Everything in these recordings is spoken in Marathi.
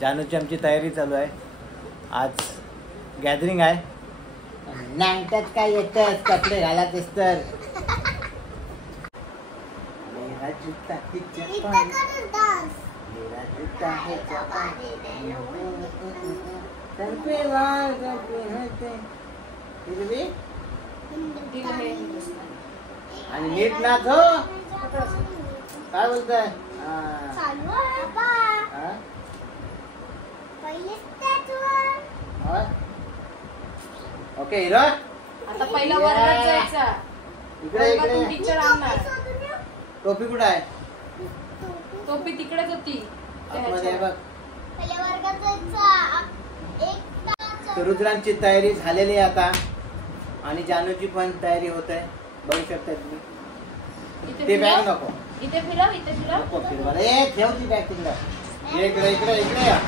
जानूची आमची तयारी चालू आहे. आज गॅदरिंग आहे. नांगटात काय येतं कपडे घालायचेस तर मेरा जूता आणि नीट नाच हो. काय बोलताय? ओके हिरो, आता पहिला वर्गात जायचा. इकडे इकडे टीचर आणणार. टोपी कुठे आहे? टोपी तिकडेच होती. आतमध्ये बघ. पहिल्या वर्गात जायचा. तर रुद्रांची तयारी झालेली आहे आता आणि जानूची पण तयारी होत आहे. बघू शकता तुम्ही. ते बॅग नको इथे फिरव, इथे फिरव. नको फिरवा. ए ठेव ती बॅग तिकडे. इकडे इकडे इकडे या.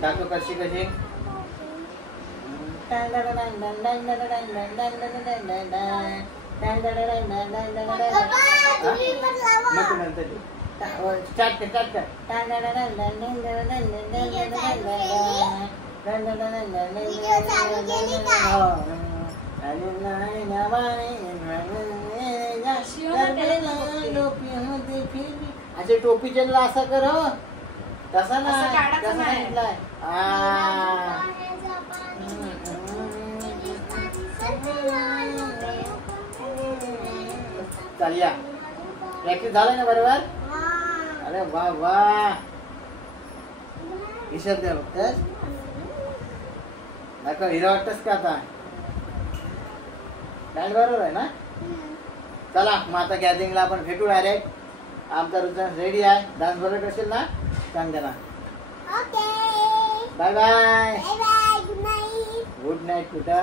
दाखव कशी कशी. नको नंतर स्टार्ट कर स्टार्ट कर. असे टोपीचे असं कर हो. तसा नाही कसं सांगितलंय. चल या. प्रॅक्टिस झालं ना बरोबर? अरे वा वा. हिशोब द्या बघतस. दाखव हिरो वाटतस का आता? बँड बरोबर आहे ना? चला मग आता गॅदरिंगला आपण भेटू डायरेक्ट. आमचा रुद्र रेडी आहे. डान्स बरोबर करशील ना? सांग त्याला. Okay bye bye. Bye bye. Good night. Good night कुठं?